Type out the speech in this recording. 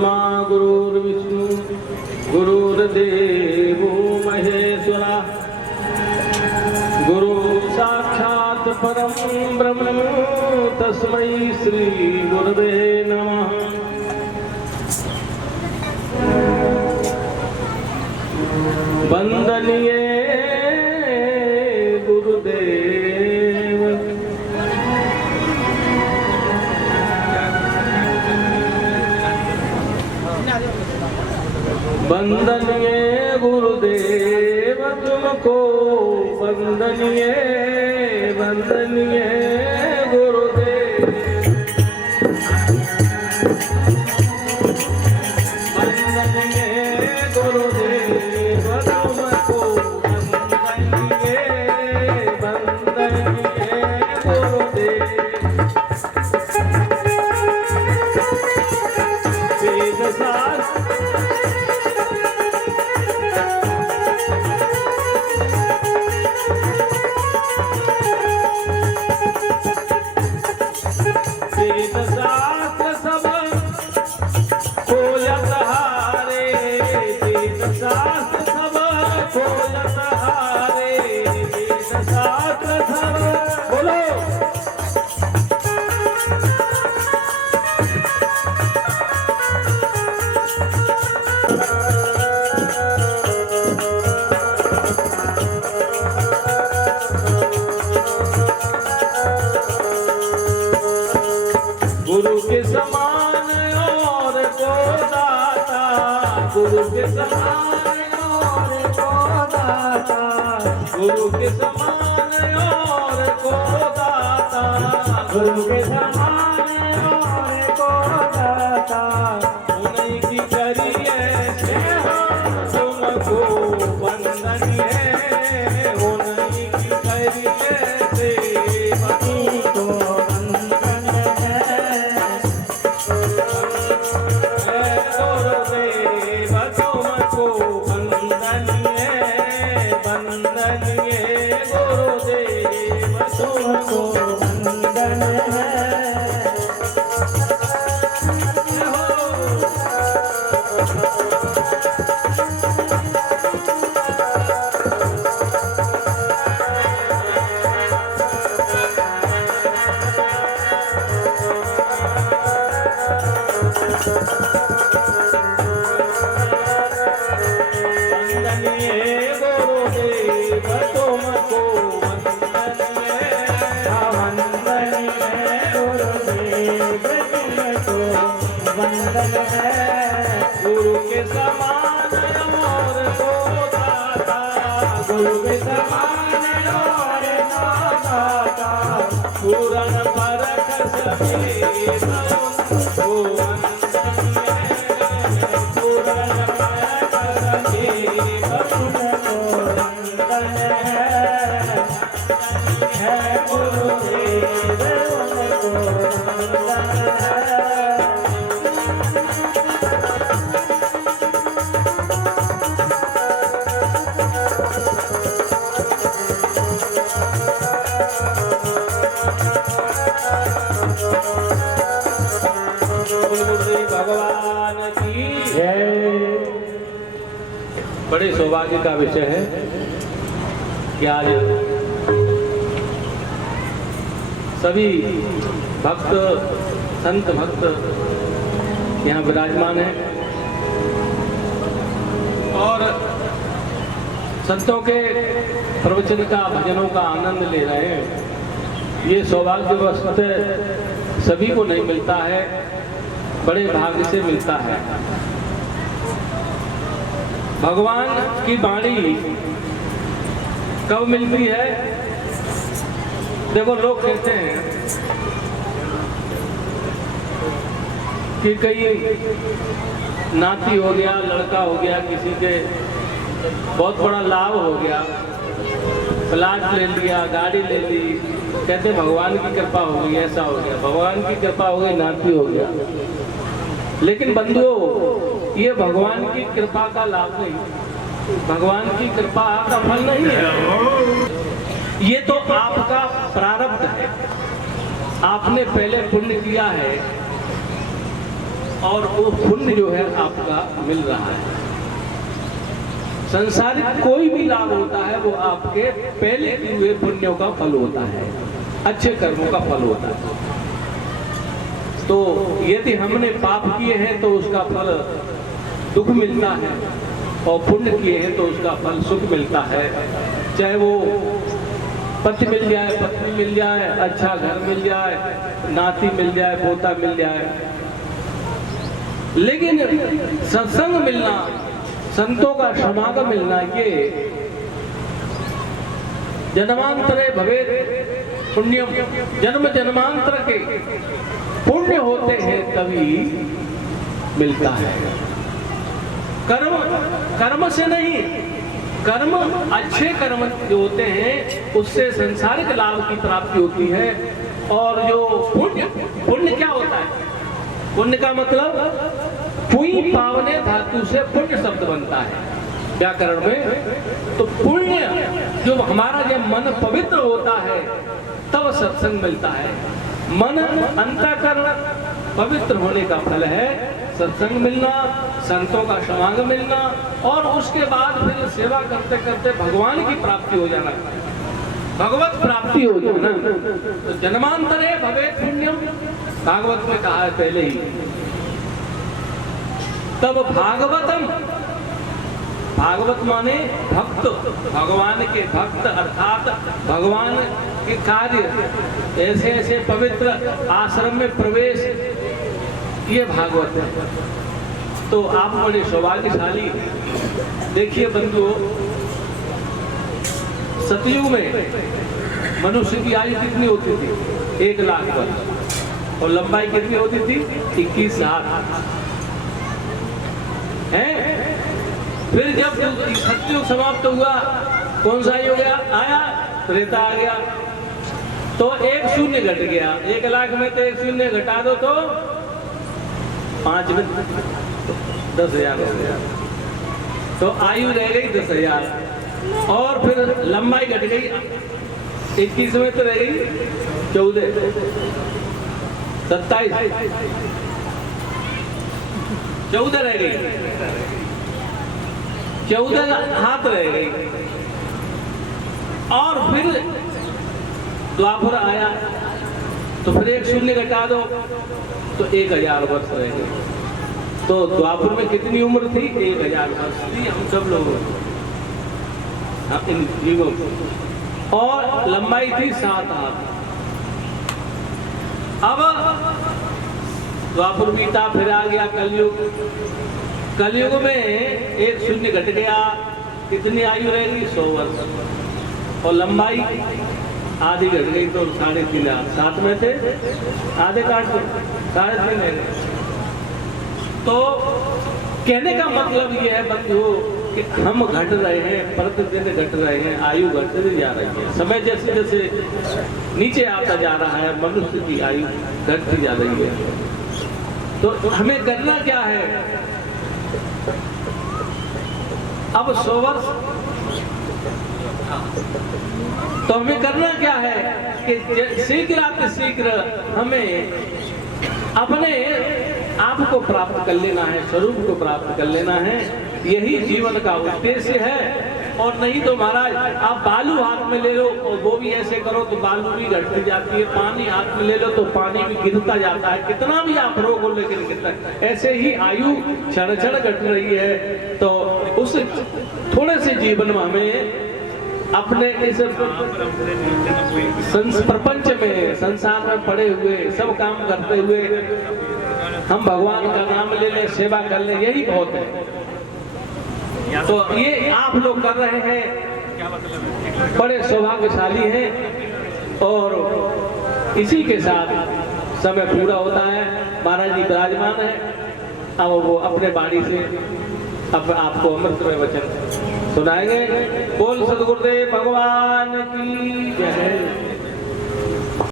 गुरुर्ब्रह्मा गुरुर्विष्णु गुरुर्देवो महेश्वरा गुरु साक्षात् परम ब्रह्म तस्मै श्री गुरुवे नमः। वंदनीय गुरुदेव वंदनीय गुरुदेव तुमको वंदनीय वंदनीय गुरुदेव वंदनीय गुरुदेव तुमको वंदनीय वंदनीय गुरुदेव। वेद शास्त्र गुरु के समान और को दाता गुरु के समान और को दाता गुरु के समान और को दाता गुरु के समान और को दाता उन्हीं की करिए तुमको वंदनीय उन्हीं की करिए को गुरु के समान और को दाता गुरु के समान और को दाता पूरन परख सभी पूरन परख सभी है गुरुदेव भगवान की जय। बड़े सौभाग्य का विषय है कि आज सभी भक्त संत भक्त यहाँ विराजमान हैं और संतों के प्रवचन का भजनों का आनंद ले रहे हैं। ये सौभाग्य वस्तु सभी को नहीं मिलता है, बड़े भाग्य से मिलता है। भगवान की वाणी कब मिलती है? देखो लोग कहते हैं कि कहीं नाती हो गया, लड़का हो गया, किसी के बहुत बड़ा लाभ हो गया, प्लाट ले लिया, गाड़ी ले ली, कहते भगवान की कृपा हो गई, ऐसा हो गया, भगवान की कृपा हो गई, नाती हो गया। लेकिन बंधुओं, ये भगवान की कृपा का लाभ नहीं, भगवान की कृपा का फल नहीं है, ये तो आपका प्रारब्ध है। आपने पहले पुण्य किया है और वो पुण्य जो है आपका मिल रहा है। संसारिक कोई भी लाभ होता है वो आपके पहले किए हुए पुण्यों का फल होता है, अच्छे कर्मों का फल होता है। तो यदि हमने पाप किए हैं तो उसका फल दुख मिलता है, और पुण्य किए हैं तो उसका फल सुख मिलता है। चाहे वो पति मिल जाए, पत्नी मिल जाए, अच्छा घर मिल जाए, नाती मिल जाए, पोता मिल जाए, लेकिन सत्संग मिलना, संतों का समागम मिलना, ये जन्मांतरे भवेत् पुण्यम, जन्म जन्मांतर के पुण्य होते हैं तभी मिलता है। कर्म कर्म से नहीं, कर्म अच्छे कर्म जो होते हैं उससे संसारिक लाभ की प्राप्ति होती है। और जो पुण्य, पुण्य क्या होता है? पुण्य का मतलब पुई पावने धातु से पुण्य शब्द बनता है व्याकरण में। तो पुण्य जो हमारा जब मन पवित्र होता है तब सत्संग मिलता है। मन अंतःकरण पवित्र होने का फल है सत्संग मिलना, संतों का समागम मिलना, और उसके बाद फिर सेवा करते करते भगवान की प्राप्ति हो जाना, भगवत प्राप्ति हो जाना। तो जन्मांतरे भवेत् पुण्यम, भागवत में कहा है पहले ही। तब भागवतम, भागवत माने भक्त, भगवान के भक्त, अर्थात भगवान के कार्य, ऐसे ऐसे पवित्र आश्रम में प्रवेश, ये भागवत है। तो आप बड़े सौभाग्यशाली। देखिए बंधुओं, सतयुग में मनुष्य की आयु कितनी होती थी? 1 लाख वर्ष, और लंबाई कितनी होती थी? 21 हाथ है। फिर जब सतयुग समाप्त हुआ, कौन सा युग आया? त्रेता आ गया। तो 1 शून्य घट गया। 1 लाख में तो 1 शून्य घटा दो तो 5 में 10,000 हो गया। तो आयु रह गई 10,000, और फिर लंबाई घट गई 21 में तो रह गई 14, 27, 14 रह गई, 14 हाथ रह गई। और फिर द्वापर आया, तो फिर 1 शून्य घटा दो तो 1000 वर्ष रह गए। तो द्वापर में कितनी उम्र थी? 1000 वर्ष थी हम सब लोगों इन युगों की, और लंबाई थी 7 हाथ। अब द्वापर बीता, फिर आ गया कलयुग। कलयुग में 1 शून्य घट गया, कितनी आयु रह गई? 100 वर्ष, और लंबाई आधी घट गई तो 3.5 हाथ। 7 में थे, आधे काट दो, 3.5 रह गए। तो कहने का मतलब ये है बंधुओं कि हम घट रहे हैं, प्रतिदिन घट रहे हैं, आयु घटती जा रही है। समय जैसे जैसे नीचे आता जा रहा है, मनुष्य की आयु घटती जा रही है। तो हमें करना क्या है? अब 100 वर्ष, तो हमें करना क्या है कि शीघ्र हमें अपने आप को प्राप्त कर लेना है, स्वरूप को प्राप्त कर लेना है। यही जीवन का उद्देश्य है। और नहीं तो महाराज आप बालू हाथ में ले लो और वो भी ऐसे करो तो बालू भी घटती जाती है, पानी हाथ में ले लो तो पानी भी गिरता जाता है, कितना भी आप रोको लेकिन गिरता है। ऐसे ही आयु क्षण क्षण घट रही है। तो उस थोड़े से जीवन में हमें अपने इस प्रपंच में, संसार में पड़े हुए सब काम करते हुए हम भगवान का नाम ले लें, सेवा कर लें, यही बहुत है। तो ये आप लोग कर रहे हैं, बड़े सौभाग्यशाली हैं। और इसी के साथ समय पूरा होता है। महाराज जी विराजमान है, अब वो अपने वाणी से अब आपको अमृतमय वचन सुनाएंगे। बोल सद्गुरुदेव भगवान की जय।